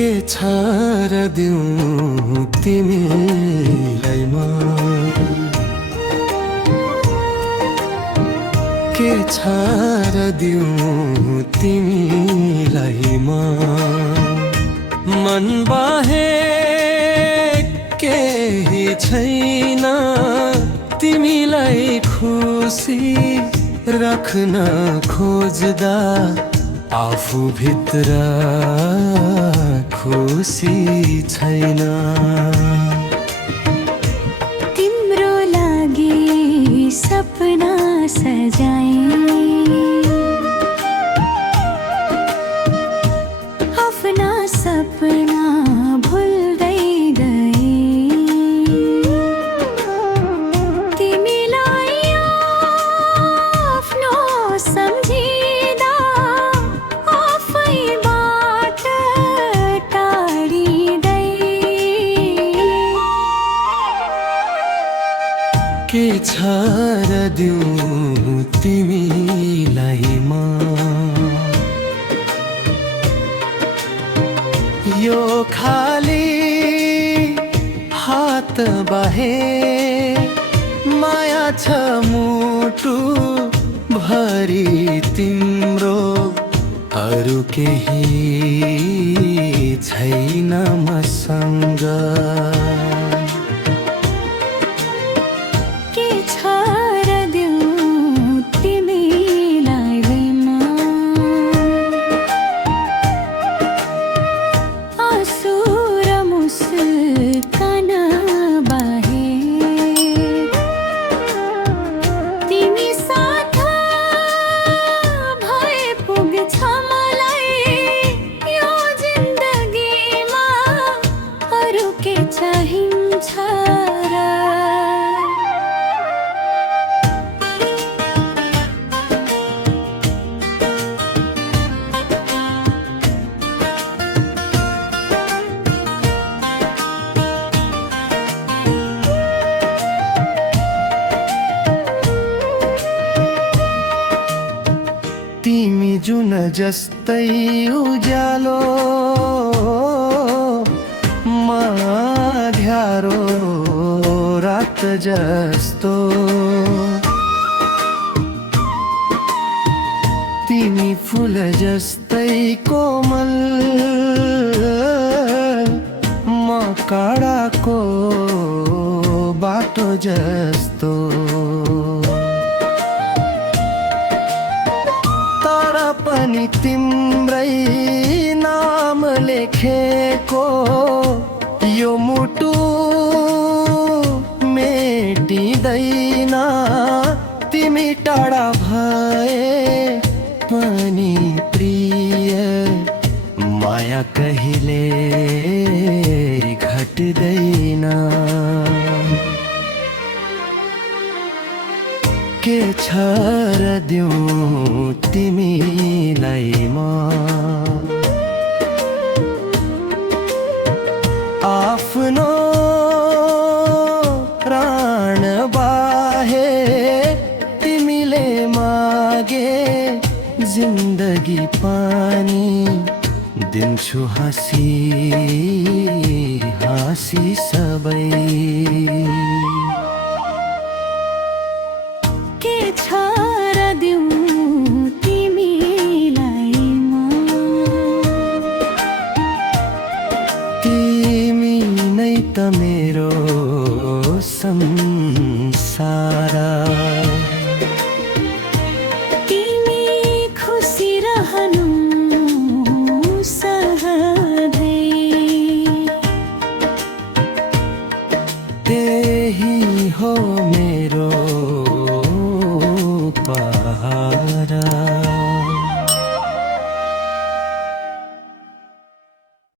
के छ र दिउँ तिमीलाई म के छ र दिउँ तिमीलाई म मन बाहेक केही छैन तिमीलाई खुसी राख्न खोज्दा आफू भित्र खुसी छैन तिम्रो लागि सपना सजाए आफ्ना सपना भुल्दै गए तिमीलाई आफ्नो सम्झिँदा आफैबाट टाढिँदै के छ र दिउँ तिमीलाई म यो खाली हात बाहे माया छ मुटु भरि तिम्रो अरु केही छैन मसँग के छ र दिउँ तिमीलाई म आँसु र मुस्कान बाहेक तिमी साथ भए पुग्छ मलाई यो जिन्दगीमा अरु के चाहिन्छ र तिमी जुन जस्तै उज्यालो माध्यारो रात जस्तो तिमी फुल जस्तै कोमल म काँडाको बाटो जस्तो पनि तिम्रै नाम लेखेको यो मुटु मेटिँदैन तिमी टाढा भए पनि प्रिय माया कहिले घट्दैन के छ र दिउँ तिमीलाई म आफ्नो प्राण बाहे तिमीले मागे जिन्दगी पानी दिन्छु हाँसी हाँसी सबै के छ र दिउँ तिमीलाई म तिमी नै त मेरो संसार तिमी खुसी रहनु सधैँ त्यही हो मेरो